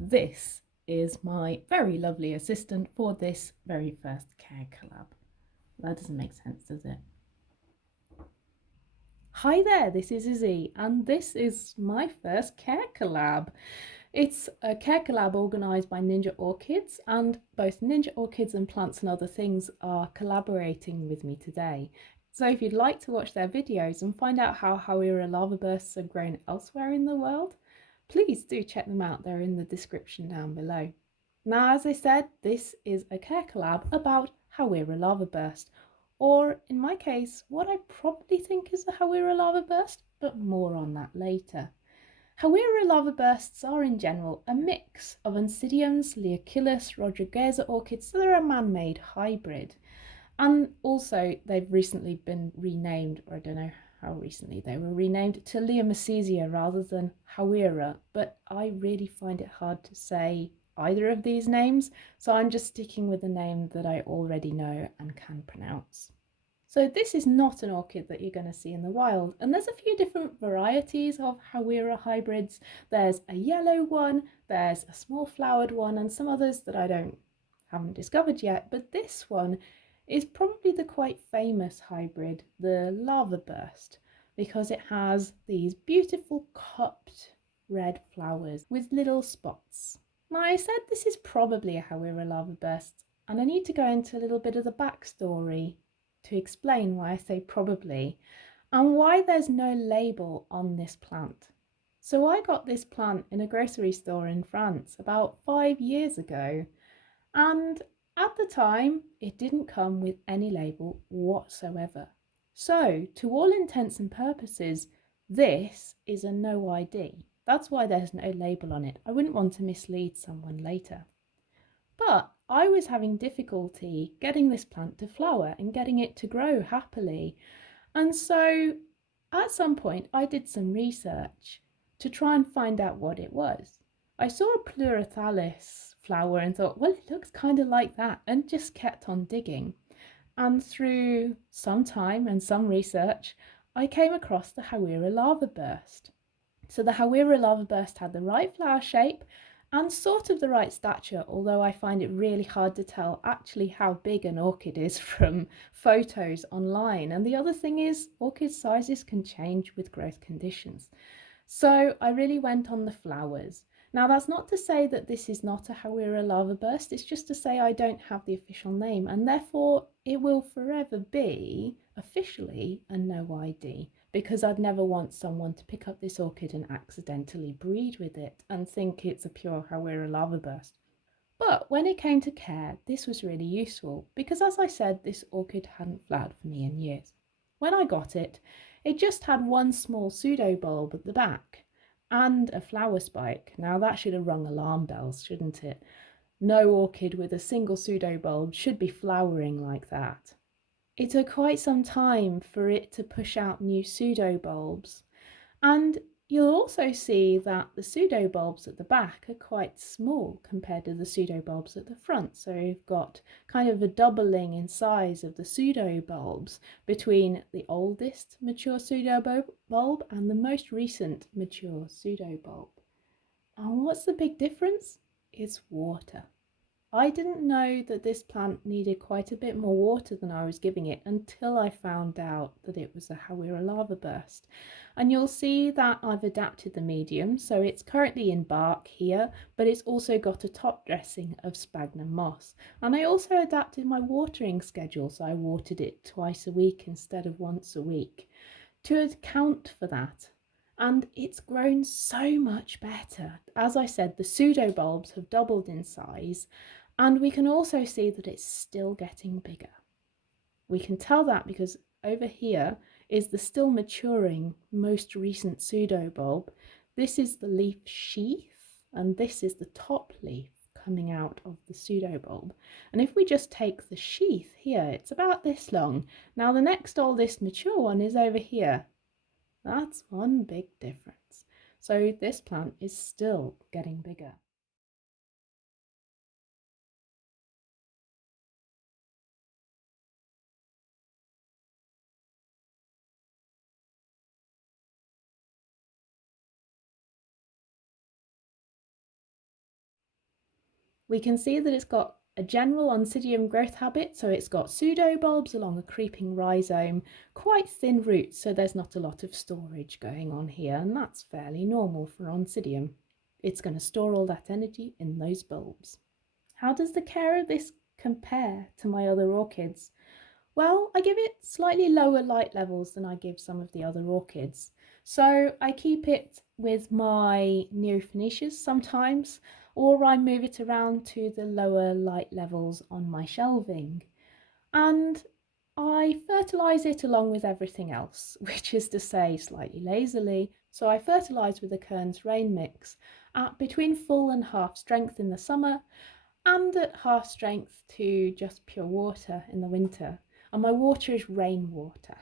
This is my very lovely assistant for this very first CareCollab. That doesn't make sense, does it? Hi there, this is Izzy, and this is my first CareCollab. It's a CareCollab organised by Ninja Orchids, and both Ninja Orchids and Plants and Other Things are collaborating with me today. So if you'd like to watch their videos and find out how Howeara lava bursts are grown elsewhere in the world, please do check them out. They're in the description down below. Now, as I said, this is a CareCollab about Howeara lava burst, or in my case, what I probably think is a Howeara lava burst, but more on that later. Howeara lava bursts are in general a mix of Oncidiums, Leochilus, Rodrigueza orchids, so they're a man-made hybrid. And also they've recently been renamed, or I don't know how recently they were renamed, to Leomycesia rather than Howeara, but I really find it hard to say either of these names, so I'm just sticking with the name that I already know and can pronounce. So this is not an orchid that you're going to see in the wild, and there's a few different varieties of Howeara hybrids. There's a yellow one, there's a small flowered one, and some others that I haven't discovered yet, but this one is probably the quite famous hybrid, the lava burst, because it has these beautiful cupped red flowers with little spots. Now, I said this is probably a Howeara lava burst, and I need to go into a little bit of the backstory to explain why I say probably and why there's no label on this plant. So I got this plant in a grocery store in France about 5 years ago, and at the time it didn't come with any label whatsoever. So to all intents and purposes, this is a no ID. That's why there's no label on it. I wouldn't want to mislead someone later. But I was having difficulty getting this plant to flower and getting it to grow happily. And so at some point I did some research to try and find out what it was. I saw a pleurophthalus flower and thought, well, it looks kind of like that, and just kept on digging. And through some time and some research, I came across the Howeara lava burst. So the Howeara lava burst had the right flower shape and sort of the right stature, although I find it really hard to tell actually how big an orchid is from photos online. And the other thing is, orchid sizes can change with growth conditions. So I really went on the flowers. Now, that's not to say that this is not a Howeara lava burst, it's just to say I don't have the official name, and therefore it will forever be officially a no ID, because I'd never want someone to pick up this orchid and accidentally breed with it and think it's a pure Howeara lava burst. But when it came to care, this was really useful, because as I said, this orchid hadn't flowered for me in years. When I got it, it just had one small pseudo bulb at the back and a flower spike. Now that should have rung alarm bells, shouldn't it? No orchid with a single pseudo bulb should be flowering like that. It took quite some time for it to push out new pseudo bulbs, and you'll also see that the pseudo bulbs at the back are quite small compared to the pseudo bulbs at the front. So you've got kind of a doubling in size of the pseudo bulbs between the oldest mature pseudo bulb and the most recent mature pseudo bulb. And what's the big difference? It's water. I didn't know that this plant needed quite a bit more water than I was giving it until I found out that it was a Howeara lava burst. And you'll see that I've adapted the medium, so it's currently in bark here, but it's also got a top dressing of sphagnum moss. And I also adapted my watering schedule, so I watered it twice a week instead of once a week to account for that. And it's grown so much better. As I said, the pseudo bulbs have doubled in size, and we can also see that it's still getting bigger. We can tell that because over here is the still maturing, most recent pseudo bulb. This is the leaf sheath, and this is the top leaf coming out of the pseudo bulb. And if we just take the sheath here, it's about this long. Now the next oldest mature one is over here. That's one big difference. So this plant is still getting bigger. We can see that it's got a general oncidium growth habit, so it's got pseudobulbs along a creeping rhizome, quite thin roots, so there's not a lot of storage going on here, and that's fairly normal for oncidium. It's going to store all that energy in those bulbs. How does the care of this compare to my other orchids? Well, I give it slightly lower light levels than I give some of the other orchids. So I keep it with my Neophoenicias sometimes, or I move it around to the lower light levels on my shelving. And I fertilise it along with everything else, which is to say slightly lazily. So I fertilise with a Kern's Rain mix at between full and half strength in the summer, and at half strength to just pure water in the winter. And my water is rainwater.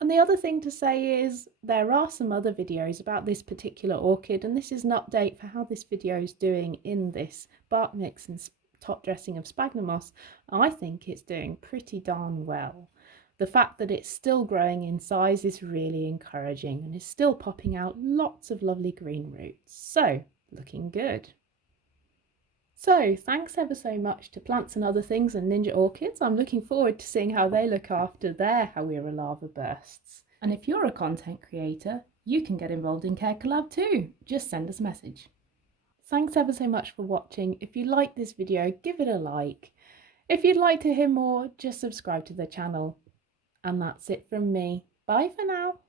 And the other thing to say is there are some other videos about this particular orchid, and this is an update for how this video is doing in this bark mix and top dressing of sphagnum moss. I think it's doing pretty darn well. The fact that it's still growing in size is really encouraging and is still popping out lots of lovely green roots. So, looking good. So thanks ever so much to Plants and Other Things and Ninja Orchids. I'm looking forward to seeing how they look after their Howeara larva bursts. And if you're a content creator, you can get involved in CareCollab too. Just send us a message. Thanks ever so much for watching. If you like this video, give it a like. If you'd like to hear more, just subscribe to the channel. And that's it from me. Bye for now.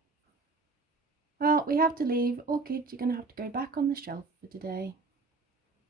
Well, we have to leave. Orchid, you're going to have to go back on the shelf for today.